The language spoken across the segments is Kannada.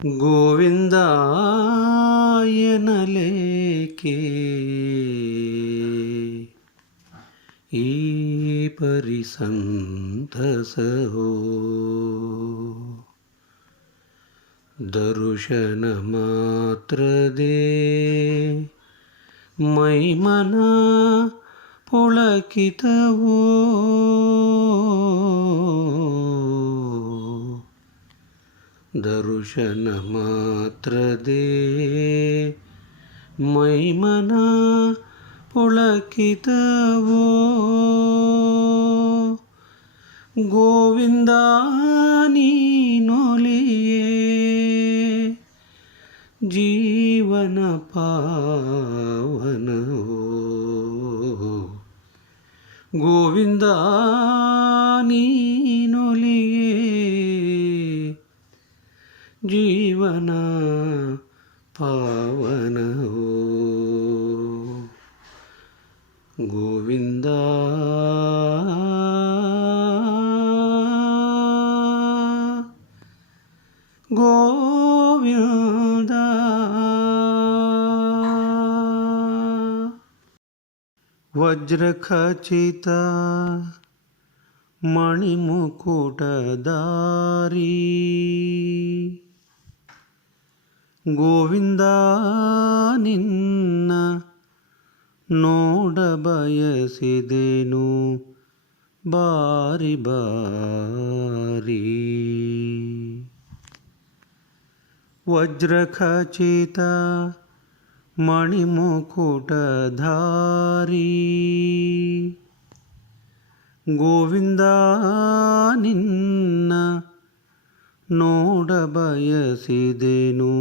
ಗೋವಿಂದ ಎನ್ನಲೇಕೆ ಈ ಪರಿ ಸಂತಸವೋ, ದರುಶನ ಮಾತ್ರದೇ ಮೈಮನ ಪುಳಕಿತವೋ, ದರುಶನ ಮಾತ್ರದೇ ಮೈಮನ ಪುಳಕಿತವೋ. ಗೋವಿಂದ ನೀನೊಲಿಯೇ ಜೀವನ ಪಾವನವೋ, ಗೋವಿಂದ ನೀನೊಲಿಯೇ ಜೀವನ ಪಾವನವೋ. ಗೋವಿಂದ ಗೋವಿಂದ. ವಜ್ರಖಚಿತ ಮಣಿಮುಕುಟಧಾರಿ ಗೋವಿಂದ ನಿನ್ನ ನೋಡ ಬಯಸಿದೆನು ಬಾರಿ ಬಾರಿ. ವಜ್ರಖಚಿತ ಮಣಿಮುಕುಟಧಾರಿ ಗೋವಿಂದ ನಿನ್ನ ನೋಡ ಬಯಸಿದೆನು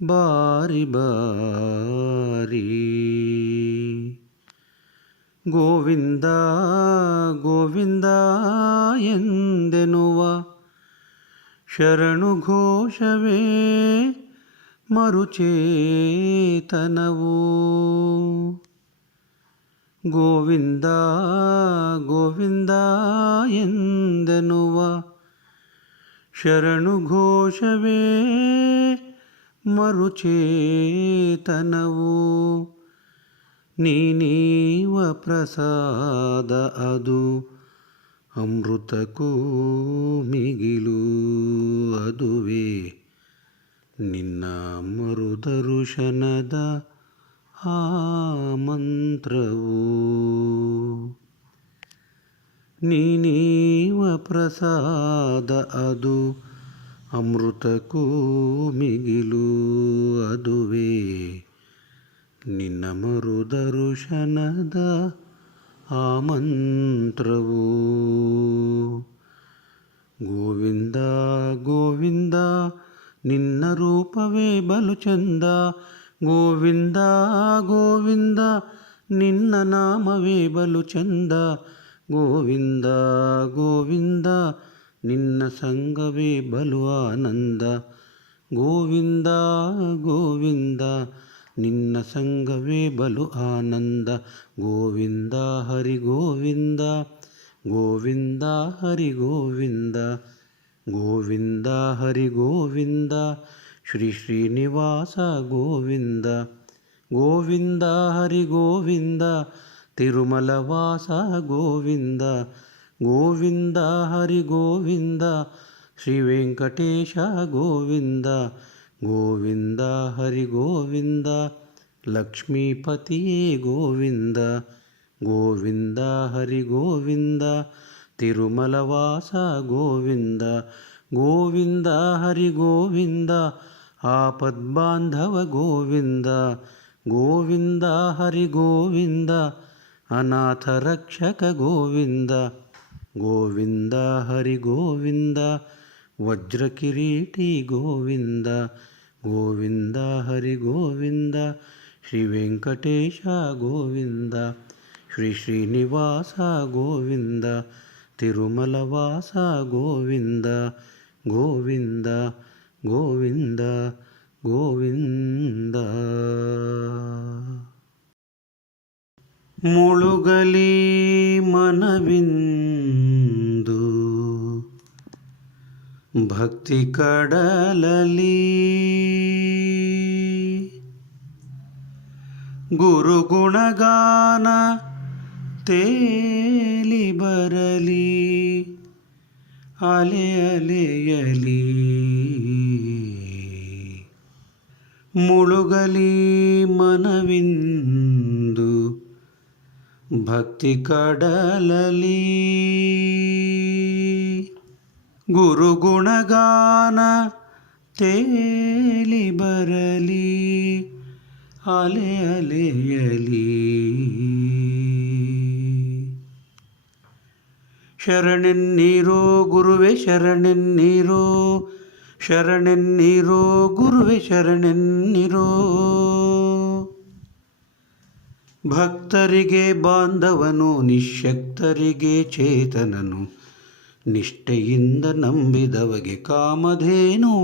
ಬಾರಿ ಬಾರಿ. ಗೋವಿಂದ ಗೋವಿಂದ ಎಂದೆನುವ ಶರಣು ಘೋಷವೇ ಮರುಚೇತನವು. ಗೋವಿಂದ ಗೋವಿಂದ ಎಂದೆನುವ ಶರಣು ಘೋಷವೇ ಮರುಚೇತನವು. ನೀನೀವ ಪ್ರಸಾದ ಅದು ಅಮೃತಕ್ಕೂ ಮಿಗಿಲು, ಅದುವೇ ನಿನ್ನ ಮರುದರುಶನದ ಆ ಮಂತ್ರವು. ನೀನೀವ ಪ್ರಸಾದ ಅದು ಅಮೃತಕ್ಕೂ ಮಿಗಿಲು, ಅದುವೇ ನಿನ್ನ ಮರುದರುಶನದ ಆ ಮಂತ್ರವು. ಗೋವಿಂದ ಗೋವಿಂದ ನಿನ್ನ ರೂಪವೇ ಬಲು ಚಂದ, ಗೋವಿಂದ ಗೋವಿಂದ ನಿನ್ನ ನಾಮವೇ ಬಲು ಚಂದ, ಗೋವಿಂದ ಗೋವಿಂದ ನಿನ್ನ ಸಂಗವೇ ಬಲು ಆನಂದ, ಗೋವಿಂದ ಗೋವಿಂದ ನಿನ್ನ ಸಂಗವೇ ಬಲು ಆನಂದ. ಗೋವಿಂದ ಹರಿ ಗೋವಿಂದ ಗೋವಿಂದ ಹರಿ ಗೋವಿಂದ, ಗೋವಿಂದ ಹರಿ ಗೋವಿಂದ ಶ್ರೀ ಶ್ರೀನಿವಾಸ ಗೋವಿಂದ, ಗೋವಿಂದ ಹರಿ ಗೋವಿಂದ ತಿರುಮಲ ವಾಸ ಗೋವಿಂದ, ಗೋವಿಂದ ಹರಿ ಗೋವಿಂದ ಶ್ರೀ ವೆಂಕಟೇಶ ಗೋವಿಂದ, ಗೋವಿಂದ ಹರಿ ಗೋವಿಂದ ಲಕ್ಷ್ಮೀಪತಿಯೇ ಗೋವಿಂದ, ಗೋವಿಂದ ಹರಿ ಗೋವಿಂದ ತಿರುಮಲ ವಾಸ ಗೋವಿಂದ, ಗೋವಿಂದ ಹರಿ ಗೋವಿಂದ ಆಪದ್ಬಾಂಧವ ಗೋವಿಂದ, ಗೋವಿಂದ ಹರಿ ಗೋವಿಂದ ಅನಾಥ ರಕ್ಷಕ ಗೋವಿಂದ, ಗೋವಿಂದ ಹರಿ ಗೋವಿಂದ ವಜ್ರಕಿರೀಟಿ ಗೋವಿಂದ, ಗೋವಿಂದ ಹರಿ ಗೋವಿಂದ ಶ್ರೀ ವೆಂಕಟೇಶ ಗೋವಿಂದ, ಶ್ರೀ ಶ್ರೀನಿವಾಸ ಗೋವಿಂದ ತಿರುಮಲ ವಾಸ ಗೋವಿಂದ, ಗೋವಿಂದ ಗೋವಿಂದ ಗೋವಿಂದ. ಮುಳುಗಲಿ ಮನವಿಂದು ಭಕ್ತಿ ಕಡಲಲಿ ಗುರು ಗುಣಗಾನ ತೇಲಿ ಬರಲಿ ಅಲೆ ಅಲೆಯಲಿ ಮುಳುಗಲಿ ಮನವಿಂದು ಭಕ್ತಿ ಕಡಲಲಿ ಗುರು ಗುಣಗಾನ ತೇಲಿ ಬರಲಿ ಅಲೆ ಅಲೆಯಲಿ ಶರಣೆನ್ನೀರೋ ಗುರುವೆ ಶರಣೆನ್ನೀರೋ ಶರಣೆನ್ನೀರೋ ಗುರುವೆ ಶರಣೆನ್ನೀರೋ ಭಕ್ತರಿಗೆ ಬಾಂಧವನು ನಿಶ್ಶಕ್ತರಿಗೆ ಚೇತನನು ನಿಷ್ಠೆಯಿಂದ ನಂಬಿದವಗೆ ಕಾಮಧೇನು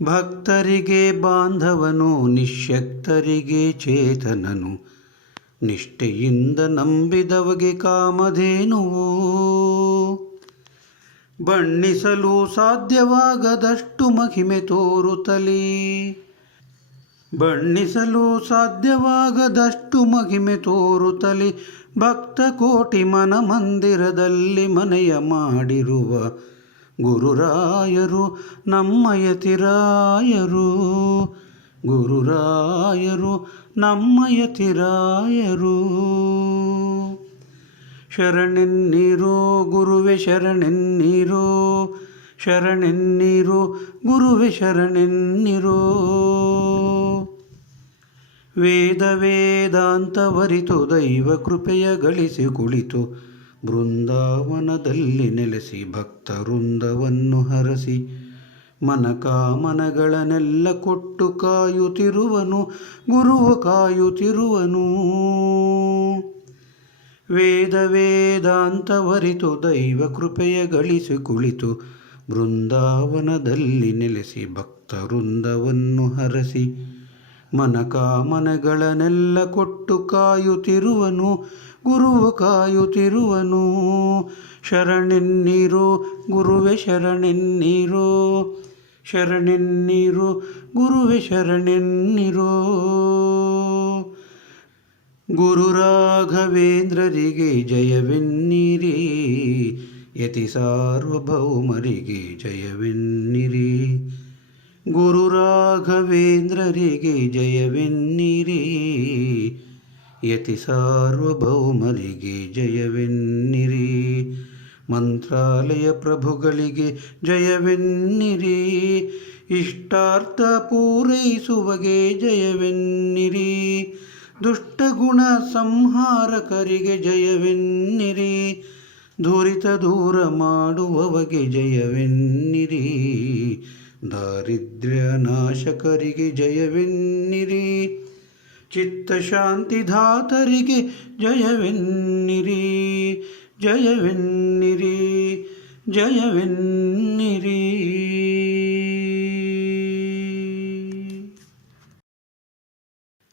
ಭಕ್ತರಿಗೆ ಬಾಂಧವನು ನಿಶ್ಶಕ್ತರಿಗೆ ಚೇತನನು ನಿಷ್ಠೆಯಿಂದ ನಂಬಿದವಗೆ ಕಾಮಧೇನುವು ಬಣ್ಣಿಸಲು ಸಾಧ್ಯವಾಗದಷ್ಟು ಮಹಿಮೆ ತೋರುತ್ತಲೇ ಬಣ್ಣಿಸಲು ಸಾಧ್ಯವಾಗದಷ್ಟು ಮಹಿಮೆ ತೋರುತ್ತಲೇ ಭಕ್ತ ಕೋಟಿ ಮನ ಮಂದಿರದಲ್ಲಿ ಮನೆಯ ಮಾಡಿರುವ ಗುರುರಾಯರು ನಮ್ಮಯತಿರಾಯರು ಗುರುರಾಯರು ನಮ್ಮಯತಿರಾಯರು ಶರಣೆನ್ನೀರೋ ಗುರುವೆ ಶರಣೆನ್ನೀರೋ ಶರಣೆನ್ನೀರೋ ಗುರುವೆ ಶರಣೆನ್ನೀರೋ ವೇದ ವೇದಾಂತವರಿತು ದೈವ ಕೃಪೆಯ ಗಳಿಸಿ ಕುಳಿತು ಬೃಂದಾವನದಲ್ಲಿ ನೆಲೆಸಿ ಭಕ್ತ ವೃಂದವನ್ನು ಹರಸಿ ಮನಕಾಮನಗಳನ್ನೆಲ್ಲ ಕೊಟ್ಟು ಕಾಯುತ್ತಿರುವನು ಗುರುವು ಕಾಯುತ್ತಿರುವನು ವೇದ ವೇದಾಂತವರಿತು ದೈವ ಕೃಪೆಯ ಗಳಿಸಿ ಕುಳಿತು ಬೃಂದಾವನದಲ್ಲಿ ನೆಲೆಸಿ ಭಕ್ತ ವೃಂದವನ್ನು ಹರಸಿ ಮನಕಾಮನಗಳನ್ನೆಲ್ಲ ಕೊಟ್ಟು ಕಾಯುತ್ತಿರುವನು ಗುರುವು ಕಾಯುತ್ತಿರುವನು ಶರಣೆನ್ನೀರೋ ಗುರುವೆ ಶರಣೆನ್ನೀರೋ ಶರಣೆನ್ನೀರೋ ಗುರುವೆ ಶರಣೆನ್ನೀರೋ ಗುರು ರಾಘವೇಂದ್ರರಿಗೆ ಜಯವೆನ್ನಿರಿ ಯತಿ ಸಾರ್ವಭೌಮರಿಗೆ ಜಯವೆನ್ನಿರಿ ಗುರು ರಾಘವೇಂದ್ರರಿಗೆ ಜಯವೆನ್ನಿರಿ ಯತಿ ಸಾರ್ವಭೌಮರಿಗೆ ಜಯವೆನ್ನಿರಿ ಮಂತ್ರಾಲಯ ಪ್ರಭುಗಳಿಗೆ ಜಯವೆನ್ನಿರಿ ಇಷ್ಟಾರ್ಥ ಪೂರೈಸುವಗೆ ಜಯವೆನ್ನಿರಿ ದುಷ್ಟಗುಣ ಸಂಹಾರಕರಿಗೆ ಜಯವೆನ್ನಿರಿ ದುರಿತ ದೂರ ಮಾಡುವವಗೆ ಜಯವೆನ್ನಿರಿ ದಾರಿದ್ರ್ಯ ನಾಶಕರಿಗೆ ಜಯವೆನ್ನಿರಿ ಚಿತ್ತಶಾಂತಿಧಾತರಿಗೆ ಜಯವೆನ್ನಿರಿ ಜಯವೆನ್ನಿರಿ ಜಯವೆನ್ನಿರಿ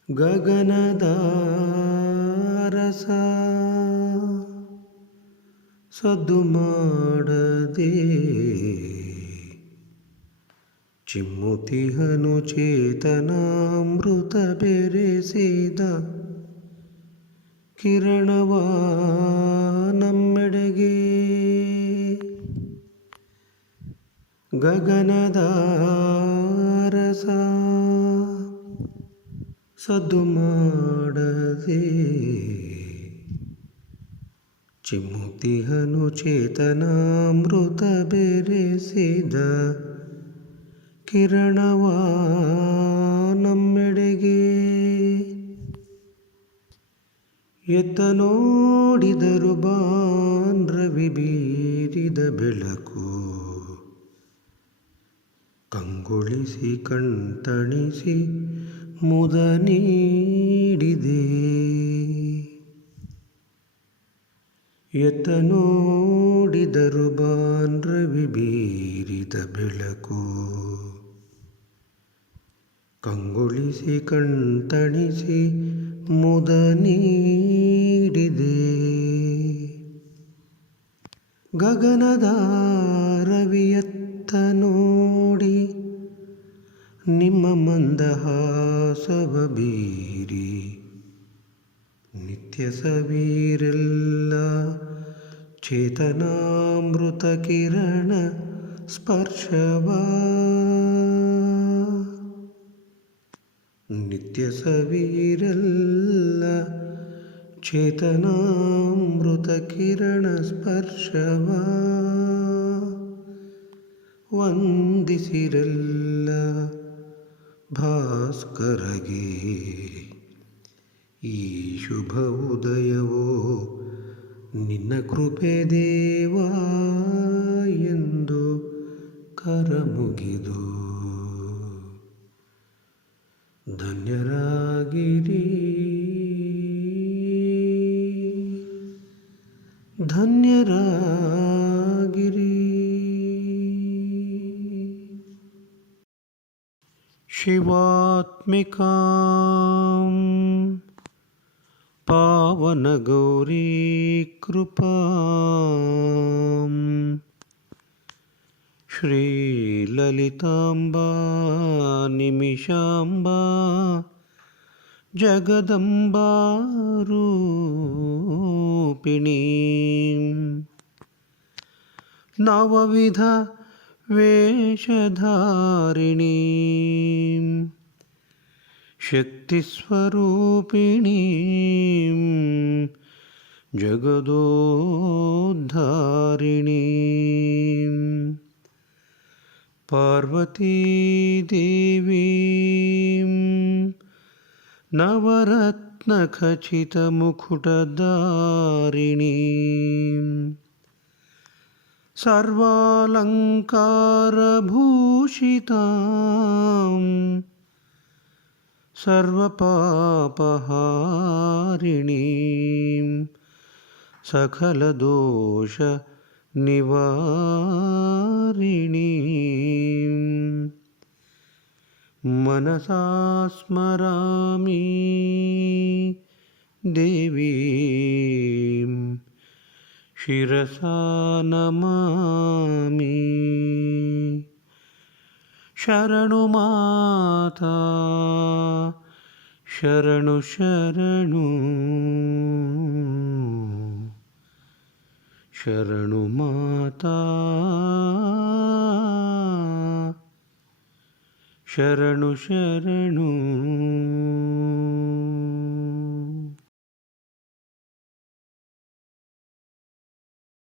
ಗಗನದ ರಸ ಸದ್ದು ಮಾಡದೆ ಚಿಮ್ಮುತಿಹನು ಚೇತನಾಮೃತ ಬೆರೆಸಿದ ಕಿರಣವ ನಮ್ಮೆಡೆಗೆ ಗಗನದ ರಸ ಸದ್ದು ಮಾಡದೆ ಚಿಮ್ಮುತಿಹನು ಚೇತನಾಮೃತ ಬೆರೆಸಿದ ಕಿರಣವ ನಮ್ಮೆಡೆಗೆ ಎತ್ತ ನೋಡಿದರು ಬಾಂದ್ರವಿ ಬೀರಿದ ಬೆಳಕು ಕಂಗೊಳಿಸಿ ಕಣ್ತಣಿಸಿ ಮುದ ನೀಡಿದೆ ಎತ್ತ ನೋಡಿದರು ಬಾಂದ್ರವಿ ಬೀರಿದ ಬೆಳಕು ಕಂಗೊಳಿಸಿ ಕಣ್ತಣಿಸಿ ಮುದ ನೀಡಿದೆ ಗಗನದ ರವಿಯತ್ತ ನೋಡಿ ನಿಮ್ಮ ಮಂದಹಾಸವ ಬೀರಿ ನಿತ್ಯ ಸವೀರೆಲ್ಲ ಚೇತನಾಮೃತ ಕಿರಣ ಸ್ಪರ್ಶವ ನಿತ್ಯ ಸವೀರೆಲ್ಲ ಚೇತನಾಮೃತ ಕಿರಣ ಸ್ಪರ್ಶವ ವಂದಿಸಿರೆಲ್ಲ ಭಾಸ್ಕರಗೆ ಈ ಶುಭ ಉದಯವೋ ನಿನ್ನ ಕೃಪೆ ದೇವಾ ಎಂದು ಕರಮುಗಿದು ಧನ್ಯರಾಗಿರಿ ಧನ್ಯರಾಗಿರಿ. ಶಿವಾತ್ಮಿಕಾಂ ಪಾವನಗೌರೀ ಕೃಪಾಂ ಶ್ರೀಲಲಿತಾಂಬಾ ನಿಮಿಷಾಂಬಾ ಜಗದಂಬಾ ರೂಪಿಣೀಂ ನವವಿಧ ವೇಷಧಾರಿಣೀಂ ಶಕ್ತಿಸ್ವರೂಪಿಣೀಂ ಜಗದೋದ್ಧಾರಿಣೀಂ ಪಾರ್ವತೀದೇವೀಂ ನವರತ್ನಖಚಿತಮುಕುಟಧಾರಿಣೀಂ ಸರ್ವಾಲಂಕಾರಭೂಷಿತಾಂ ಸರ್ವಪಾಪಹಾರಿಣೀಂ ಸಕಲದೋಷ ನಿವಾರಿಣೀಂ ಮನಸಾ ಸ್ಮರಾಮಿ ದೇವೀಂ ಶಿರಸಾ ನಮಾಮಿ. ಶರಣು ಮಾತಾ ಶರಣು ಶರಣು ಶರಣು ಮಾತಾ ಶರಣು ಶರಣು.